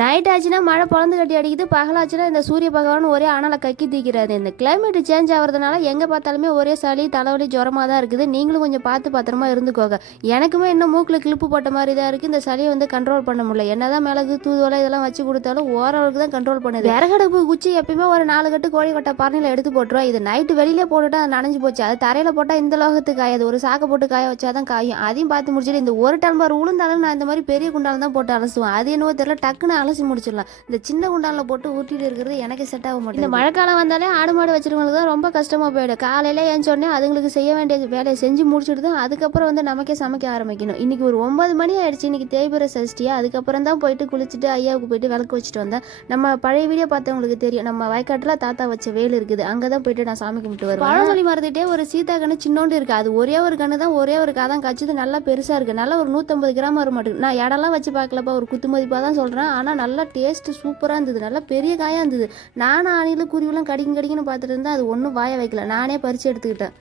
Night ஆச்சுன்னா மழை பொழந்து கட்டி அடிக்குது, பகலாச்சுன்னா இந்த சூரிய பகவான் ஒரே அனலை கக்கி தீக்கிறாரு. இந்த கிளைமேட் சேஞ்ச் ஆகிறதுனால எங்கே பார்த்தாலுமே ஒரே சளி தலைவலி ஜுரமாக தான் இருக்குது. நீங்களும் கொஞ்சம் பார்த்து பத்திரமா இருந்துக்கோங்க. எனக்குமே இன்னும் மூக்கில் கிளிப்பு போட்ட மாதிரி தான் இருக்குது. இந்த சளியை வந்து கண்ட்ரோல் பண்ண முடியல. என்னதான் மிளகு தூதுவலை இதெல்லாம் வச்சு கொடுத்தாலும் ஓரளவுக்கு தான் கண்ட்ரோல் பண்ணுது. விறகடுப்பு குச்சி எப்பயுமே ஒரு 4 கட்டு கோழி கொட்டை பரணியில் எடுத்து போட்டுருவோம். இது நைட்டு வெளியிலே போட்டுட்டா அது நனைஞ்சு போச்சு. அது தரையில் போட்டால் இந்த லோகத்துக்கு காயாது. ஒரு சாக்கை போட்டு காய வச்சாதான் காயும். அதையும் பார்த்து முடிச்சுட்டு இந்த ஒரு டம்ளர் உளுந்தாலும் நான் இந்த மாதிரி பெரிய குண்டாலும் தான் போட்டு அலசுவேன். அது என்னவோ தெரியல, டக்குன்னு அலசி முடிச்சிடலாம். இந்த சின்ன குண்டானில் போட்டு ஊட்டிட்டு இருக்கிறது எனக்கு செட் ஆக மாட்டேன். இந்த மழைக்காலம் வந்தாலே ஆடு மாடு வச்சிருக்கவங்களுக்கு தான் ரொம்ப கஷ்டமாக போயிடும். காலையில் ஏஞ்சோடனே அதுங்களுக்கு செய்ய வேண்டிய வேலையை செஞ்சு முடிச்சுட்டு தான் அதுக்கப்புறம் வந்து நமக்கே சமைக்க ஆரம்பிக்கணும். இன்னைக்கு ஒரு 9 மணி ஆயிடுச்சு. இன்னைக்கு தேய்பிறை சஷ்டியா. அதுக்கப்புறம் தான் போயிட்டு குளிச்சுட்டு ஐயாவுக்கு போயிட்டு விளக்கு வச்சுட்டு வந்தேன். நம்ம பழைய வீடியோ பார்த்தவங்களுக்கு தெரியும், நம்ம வயக்காட்டில் தாத்தா வச்ச வேல் இருக்குது. அங்கே தான் போயிட்டு நான் சாமி கும்பிட்டு வருவேன். பழமொழி மறந்துட்டே ஒரு சீதா கண்ணு சின்னோண்டு இருக்குது. அது ஒரே ஒரு கண்ணு தான், ஒரே ஒரு காதான் கச்சிது, நல்லா பெருசாக இருக்குது. நல்லா ஒரு 150 கிராம் வர மாட்டேங்குது. நான் இடம்லாம் வச்சு பார்க்கலப்பா, ஒரு குத்து மதிப்பாக தான் சொல்கிறேன். ஆனால் நல்லா டேஸ்ட் சூப்பராக இருந்தது. நல்லா பெரிய காயாக இருந்தது. நானும் அணில குருவிலாம் கடிக்குன்னு பார்த்துட்டு இருந்தேன். அது ஒன்றும் வாய வைக்கல, நானே பறித்து எடுத்துக்கிட்டேன்.